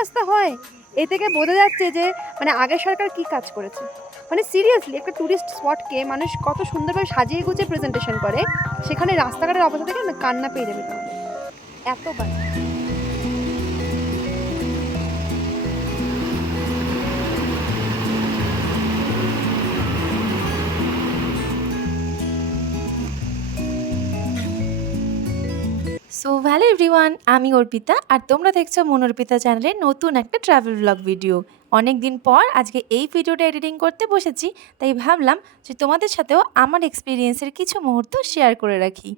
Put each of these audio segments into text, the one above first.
রাস্তা হয়। এ থেকে বোঝা যাচ্ছে যে মানে আগের সরকার কি কাজ করেছে। মানে সিরিয়াসলি একটা ট্যুরিস্ট স্পটকে মানুষ কত সুন্দরভাবে সাজিয়ে গুছিয়ে প্রেজেন্টেশন করে, সেখানে রাস্তাঘাটের অবস্থা দেখে না কান্না পেয়ে যাবে তোমাদের, এত বাজে। সো হ্যালো এভরিওয়ান, আমি অর্পিতা আর তোমরা দেখছো মনোর্পিতা চ্যানেলের নতুন একটা ট্রাভেল ব্লগ ভিডিও। অনেক দিন পর আজকে এই ভিডিওটা এডিটিং করতে বসেছি, তাই ভাবলাম যে তোমাদের সাথেও আমার এক্সপিরিয়েন্সের কিছু মুহূর্ত শেয়ার করে রাখি।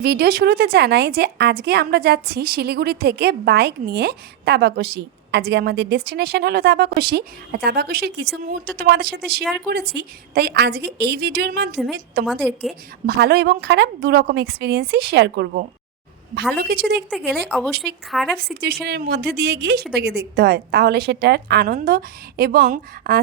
ভিডিও শুরুতে জানাই যে আজকে আমরা যাচ্ছি শিলিগুড়ি থেকে বাইক নিয়ে তাবাকশি। আজকে আমাদের ডেস্টিনেশন হলো তাবাকশি, আর তাবাকশির কিছু মুহূর্ত তোমাদের সাথে শেয়ার করেছি, তাই আজকে এই ভিডিওর মাধ্যমে তোমাদেরকে ভালো এবং খারাপ দুরকম এক্সপিরিয়েন্সই শেয়ার করব। ভালো কিছু দেখতে গেলে অবশ্যই খারাপ সিচুয়েশনের মধ্যে দিয়ে গিয়ে সেটাকে দেখতে হয়, তাহলে সেটার আনন্দ এবং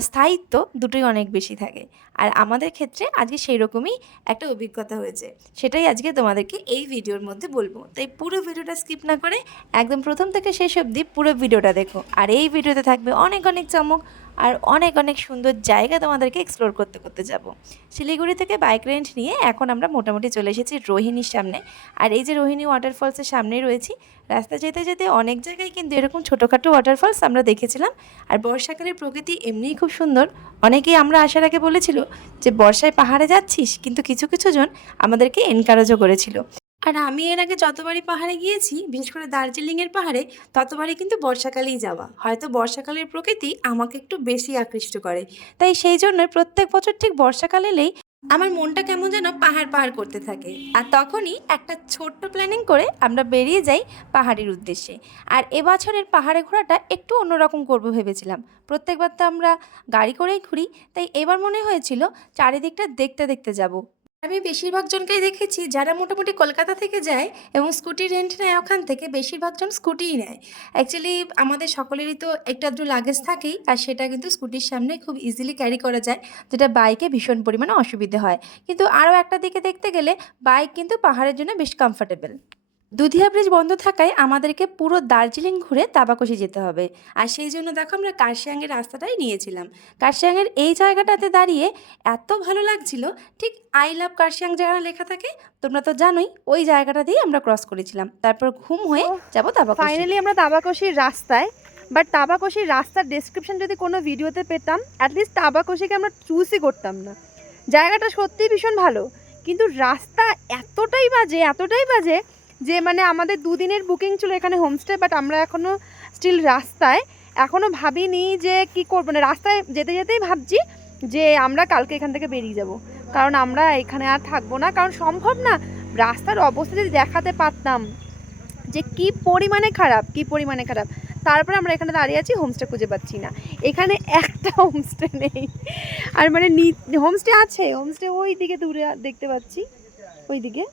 স্থায়িত্ব দুটোই অনেক বেশি থাকে। আর আমাদের ক্ষেত্রে আজকে সেই রকমই একটা অভিজ্ঞতা হয়েছে, সেটাই আজকে তোমাদেরকে এই ভিডিওর মধ্যে বলবো। তাই পুরো ভিডিওটা স্কিপ না করে একদম প্রথম থেকে শেষ অবধি পুরো ভিডিওটা দেখো। আর এই ভিডিওতে থাকবে অনেক অনেক চমক আর অনেক অনেক সুন্দর জায়গা তোমাদেরকে এক্সপ্লোর করতে করতে যাব। শিলিগুড়ি থেকে বাইক রেন্ট নিয়ে এখন আমরা মোটামুটি চলে এসেছি রোহিণীর সামনে। আর এই যে রোহিণী ওয়াটারফলসের সামনেই রয়েছি। রাস্তা যেতে যেতে অনেক জায়গায় কিন্তু এরকম ছোটোখাটো ওয়াটারফলস আমরা দেখেছিলাম। আর বর্ষাকালের প্রকৃতি এমনিই খুব সুন্দর। অনেকেই আমরা আসার আগে বলেছিল যে বর্ষায় পাহাড়ে যাচ্ছিস, কিন্তু কিছু কিছু জন আমাদেরকে এনকারেজও করেছিল। আর আমি এর আগে যতবারই পাহাড়ে গিয়েছি, বিশেষ করে দার্জিলিংয়ের পাহাড়ে, ততবারই কিন্তু বর্ষাকালেই যাওয়া। হয়তো বর্ষাকালের প্রকৃতি আমাকে একটু বেশি আকৃষ্ট করে, তাই সেই জন্য প্রত্যেক বছর ঠিক বর্ষাকাল এলেই আমার মনটা কেমন যেন পাহাড় পাহাড় করতে থাকে। আর তখনই একটা ছোট্ট প্ল্যানিং করে আমরা বেরিয়ে যাই পাহাড়ের উদ্দেশ্যে। আর এবছরের পাহাড়ে ঘোরাটা একটু অন্যরকম করবো ভেবেছিলাম। প্রত্যেকবার তো আমরা গাড়ি করেই ঘুরি, তাই এবার মনে হয়েছিল চারিদিকটা দেখতে দেখতে যাব। আমি বেশিরভাগ জনকেই দেখেছি যারা মোটামুটি কলকাতা থেকে যায় এবং স্কুটি রেন্ট নেয়, ওখান থেকে বেশিরভাগজন স্কুটিই নেয়। অ্যাকচুয়ালি আমাদের সকলেরই তো একটু আধটু লাগেজ থাকেই, আর সেটা কিন্তু স্কুটির সামনে খুব ইজিলি ক্যারি করা যায়, যেটা বাইকে ভীষণ পরিমাণে অসুবিধে হয়। কিন্তু আরও একটা দিকে দেখতে গেলে বাইক কিন্তু পাহাড়ের জন্য বেশ কমফোর্টেবল। দুধিয়া ব্রিজ বন্ধ থাকায় আমাদেরকে পুরো দার্জিলিং ঘুরে তাবাকশি যেতে হবে। আর সেই জন্য দেখো আমরা কার্শিয়াংয়ের রাস্তাটাই নিয়েছিলাম। কার্শিয়াংয়ের এই জায়গাটাতে দাঁড়িয়ে এত ভালো লাগছিল, ঠিক আই লাভ কার্শিয়াং যেখানে লেখা থাকে, তোমরা তো জানোই, ওই জায়গাটা দিয়ে আমরা ক্রস করেছিলাম। তারপর ঘুম হয়ে যাবো তাবাকশি। ফাইনালি আমরা তাবাকশির রাস্তায়। বাট তাবাকশির রাস্তার ডেসক্রিপশন যদি কোনো ভিডিওতে পেতাম, অ্যাটলিস্ট তাবাকশিকে আমরা চুজই করতাম না। জায়গাটা সত্যিই ভীষণ ভালো, কিন্তু রাস্তা এতটাই বাজে যে মানে আমাদের দুদিনের বুকিং ছিল এখানে হোমস্টে, বাট আমরা এখনও স্টিল রাস্তায়, এখনও ভাবিনি যে কি করবো। না, রাস্তায় যেতে যেতেই ভাবছি যে আমরা কালকে এখান থেকে বেরিয়ে যাব, কারণ আমরা এখানে আর থাকবো না, কারণ সম্ভব না। রাস্তার অবস্থা যদি দেখাতে পারতাম যে কি পরিমাণে খারাপ। তারপরে আমরা এখানে দাঁড়িয়ে আছি, হোমস্টে খুঁজে পাচ্ছি না। এখানে একটা হোমস্টে নেই। আর মানে হোমস্টে আছে, হোমস্টে ওই দিকে দূরে দেখতে পাচ্ছি, ওই দিকে,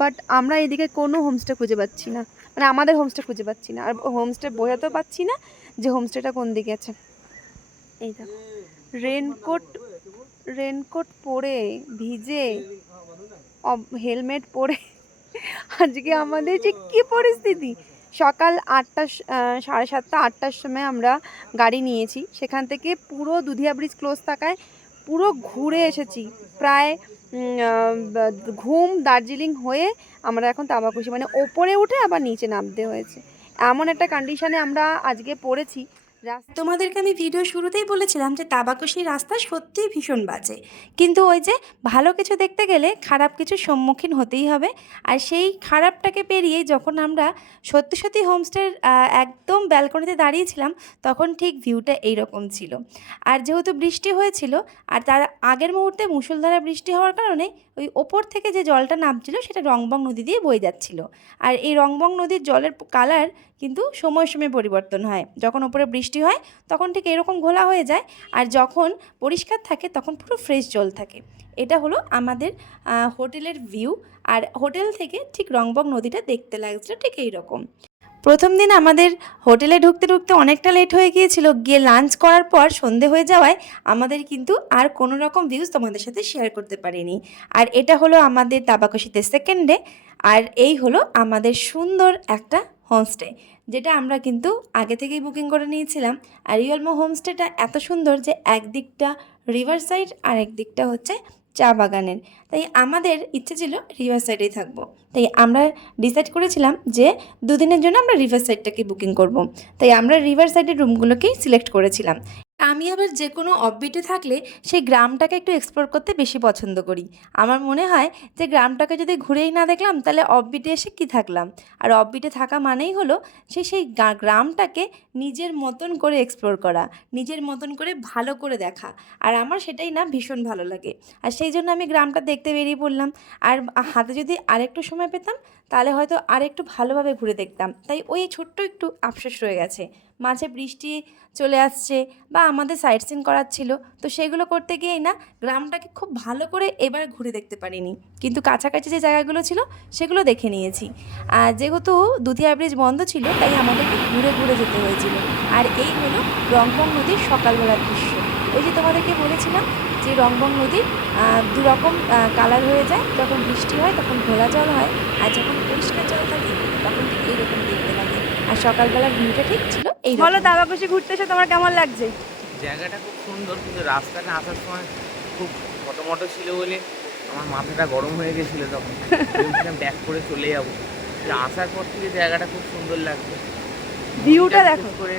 বাট আমরা এদিকে কোনো হোমস্টে খুঁজে পাচ্ছি না। মানে আমাদের হোমস্টে খুঁজে পাচ্ছি না, আর হোমস্টে বোঝাতেও পাচ্ছি না যে হোমস্টেটা কোন দিকে আছে। এই দেখো, রেনকোট পরে, ভিজে, হেলমেট পরে আজকে আমাদের যে কী পরিস্থিতি। সকাল 8টা, 7:30 8টার সময় আমরা গাড়ি নিয়েছি, সেখান থেকে পুরো দুধিয়া ব্রিজ ক্লোজ থাকায় পুরো ঘুরে এসেছি প্রায় ঘুম দার্জিলিং হয়ে আমরা এখন তাবাকশি, মানে ওপরে উঠে আবার নিচে নামতে হয়েছে। এমন একটা কন্ডিশনে আমরা আজকে পড়েছি। তোমাদেরকে আমি ভিডিও শুরুতেই বলেছিলাম যে তাবাকশির রাস্তা সত্যিই ভীষণ বাজে, কিন্তু ওই যে ভালো কিছু দেখতে গেলে খারাপ কিছুর সম্মুখীন হতেই হবে। আর সেই খারাপটাকে পেরিয়ে যখন আমরা সত্যি সত্যি হোমস্টের একদম ব্যালকনিতে দাঁড়িয়েছিলাম, তখন ঠিক ভিউটা এইরকম ছিল। আর যেহেতু বৃষ্টি হয়েছিল, আর তার আগের মুহূর্তে মুষলধারা বৃষ্টি হওয়ার কারণে ওই ওপর থেকে যে জলটা নামছিল সেটা রংবং নদী দিয়ে বয়ে যাচ্ছিল। আর এই রংবং নদীর জলের কালার কিন্তু সময় সময় পরিবর্তন হয়। যখন ওপরে বৃষ্টি হয় তখন ঠিক এরকম ঘোলা হয়ে যায়, আর যখন পরিষ্কার থাকে তখন পুরো ফ্রেশ জল থাকে। এটা হলো আমাদের হোটেলের ভিউ। আর হোটেল থেকে ঠিক রংবং নদীটা দেখতে লাগছিল ঠিক এইরকম। প্রথম দিন আমাদের হোটেলে ঢুকতে ঢুকতে অনেকটা লেট হয়ে গিয়েছিল, গিয়ে লাঞ্চ করার পর সন্ধে হয়ে যাওয়ায় আমাদের কিন্তু আর কোনো রকম ভিউজ তোমাদের সাথে শেয়ার করতে পারিনি। আর এটা হলো আমাদের তাবাকশিতে সেকেন্ড ডে, আর এই হলো আমাদের সুন্দর একটা হোমস্টে, যেটা আমরা কিন্তু আগে থেকেই বুকিং করে নিয়েছিলাম। আর রিয়েলমো হোমস্টেটা এত সুন্দর যে একদিকটা রিভার সাইড আর একদিকটা হচ্ছে চা বাগানের, তাই আমাদের ইচ্ছে ছিল রিভার সাইডেই থাকবো। তাই আমরা ডিসাইড করেছিলাম যে 2 দিনের জন্য আমরা রিভার সাইডটাকে বুকিং করব। তাই আমরা রিভার সাইডের রুমগুলোকেই সিলেক্ট করেছিলাম। আমি আবার যে কোনো অফবিটে থাকলে সেই গ্রামটাকে একটু এক্সপ্লোর করতে বেশি পছন্দ করি। আমার মনে হয় যে গ্রামটাকে যদি ঘুরেই না দেখলাম তাহলে অফবিটে এসে কী থাকলাম। আর অফবিটে থাকা মানেই হলো সেই গ্রামটাকে নিজের মতন করে এক্সপ্লোর করা, নিজের মতন করে ভালো করে দেখা। আর আমার সেটাই না ভীষণ ভালো লাগে। আর সেই জন্য আমি গ্রামটা দেখতে বেরিয়ে পড়লাম। আর হাতে যদি আরেকটু সময় পেতাম তাহলে হয়তো আরেকটু ভালোভাবে ঘুরে দেখতাম। তাই ওই ছোট্ট একটু আফসোস রয়ে গেছে। মাঝে বৃষ্টি চলে আসছে বা আমাদের সাইট সিন করার ছিল, তো সেগুলো করতে গিয়েই না গ্রামটাকে খুব ভালো করে এবার ঘুরে দেখতে পারিনি। কিন্তু কাছাকাছি যে জায়গাগুলো ছিল সেগুলো দেখে নিয়েছি। আর যেহেতু দুধিয়া ব্রিজ বন্ধ ছিল তাই আমাদেরকে ঘুরে ঘুরে যেতে হয়েছিল। আর এই হলো রংবং নদীর সকালবেলার দৃশ্য। ওই যে তোমাদেরকে বলেছিলাম যে রংবং নদীর দুরকম কালার হয়ে যায়, যখন বৃষ্টি হয় তখন ঘোলা জল হয়, আর যখন পরিষ্কার জল থাকে তখন ঠিক এইরকম দেখতে লাগে। আর সকালবেলার ভিউটা ঠিক ছিল এই বলো দাবাকুশি ঘুরতে এসে তোমার কেমন লাগছে? জায়গাটা খুব সুন্দর, কিন্তু রাস্তাটা আসার সময় খুব ফটোমটো ছিল বলে আমার মাথাটা গরম হয়ে গেছিলো। তখন ভেবেছিলাম ব্যাক করে চলে যাবো, কিন্তু আসার পর থেকে জায়গাটা খুব সুন্দর লাগছে। ভিউটা দেখো, করে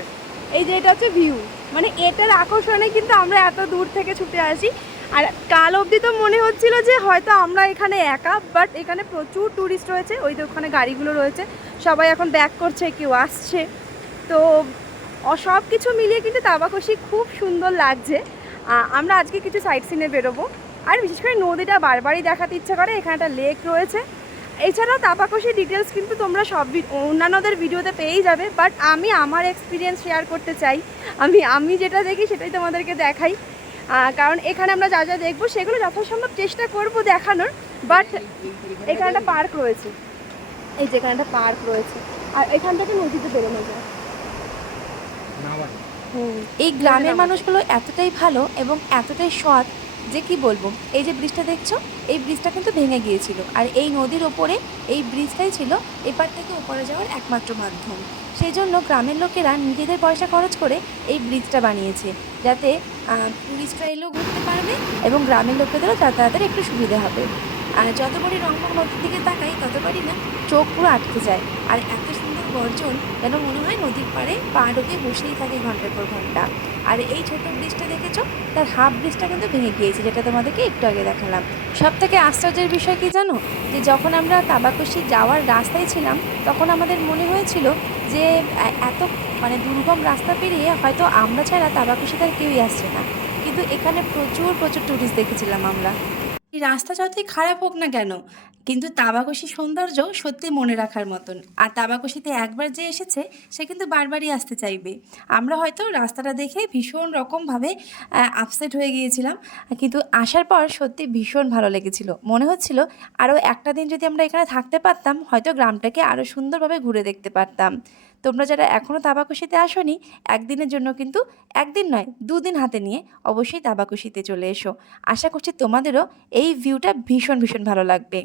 এই যে এটা হচ্ছে ভিউ, মানে এটার আকর্ষণে কিন্তু আমরা এত দূর থেকে ছুটে আসি। আর কাল অবধি তো মনে হচ্ছিল যে হয়তো আমরা এখানে একা, বাট এখানে প্রচুর ট্যুরিস্ট রয়েছে। ওই যে ওখানে গাড়িগুলো রয়েছে, সবাই এখন ব্যাক করছে, কেউ আসছে। তো সব কিছু মিলিয়ে কিন্তু দাবাকুশি খুব সুন্দর লাগছে। আমরা আজকে কিছু সাইট সিনে বেরোবো। আর বিশেষ করে নদীটা বারবারই দেখাতে ইচ্ছা করে। এখানে একটা লেক রয়েছে। এছাড়াও দাবাকুশির ডিটেলস কিন্তু তোমরা সব অন্যান্যদের ভিডিওতে পেয়েই যাবে, বাট আমি আমার এক্সপিরিয়েন্স শেয়ার করতে চাই। আমি যেটা দেখি সেটাই তোমাদেরকে দেখাই। কারণ এখানে আমরা যা যা দেখবো সেগুলো যথাসম্ভব চেষ্টা করব দেখানোর। বাট এখানে একটা পার্ক রয়েছে, এই যে এখানে একটা পার্ক রয়েছে, আর এখান থেকে নদীতে বেরোনো যায়। এই গ্রামের মানুষগুলো এতটাই ভালো এবং এতটাই সৎ যে কি বলবো। এই যে ব্রিজটা দেখছো, এই ব্রিজটা কিন্তু ভেঙে গিয়েছিল, আর এই নদীর ওপরে এই ব্রিজটাই ছিল এপার থেকে ওপরে যাওয়ার একমাত্র মাধ্যম। সেই জন্য গ্রামের লোকেরা নিজেদের পয়সা খরচ করে এই ব্রিজটা বানিয়েছে, যাতে টুরিস্টরা এলেও ঘুরতে পারবে এবং গ্রামের লোকেদেরও যাতায়াতের একটু সুবিধা হবে। আর যতবারই রংবং নদীর দিকে তাকাই ততবারই না চোখ পুরো আটকে যায়। আর এত সুন্দর গর্জন, যেন মনে হয় নদীর পাড়ে পা ঢুকে বসেই থাকে ঘন্টার পর ঘন্টা। আর এই ছোট ব্রিজটা দেখেছো, তার হাফ ব্রিজটা কিন্তু ভেঙে গিয়েছে, যেটা তোমাদেরকে একটু আগে দেখালাম। সব থেকে আশ্চর্যের বিষয় কি জানো, যে যখন আমরা দাবাকুশি যাওয়ার রাস্তায় ছিলাম তখন আমাদের মনে হয়েছিল যে এত মানে দুর্গম রাস্তা পেরিয়ে হয়তো আমরা ছাড়া দাবাকুশিতে আর কেউই আসছে না। কিন্তু এখানে প্রচুর প্রচুর টুরিস্ট দেখেছিলাম আমরা। এই রাস্তা যতই খারাপ হোক না কেন, কিন্তু দাবাকুশির সৌন্দর্য সত্যি মনে রাখার মতন। আর দাবাকুশিতে একবার যে এসেছে সে কিন্তু বারবারই আসতে চাইবে। আমরা হয়তো রাস্তাটা দেখে ভীষণ রকমভাবে আপসেট হয়ে গিয়েছিলাম, কিন্তু আসার পর সত্যি ভীষণ ভালো লেগেছিল। মনে হচ্ছিল আরও একটা দিন যদি আমরা এখানে থাকতে পারতাম হয়তো গ্রামটাকে আরও সুন্দরভাবে ঘুরে দেখতে পারতাম। তোমরা যারা এখনও দাবাকুশিতে আসোনি, একদিনের জন্য কিন্তু একদিন নয় 2 দিন হাতে নিয়ে অবশ্যই দাবাকুশিতে চলে এসো। আশা করছি তোমাদেরও এই ভিউটা ভীষণ ভীষণ ভালো লাগবে।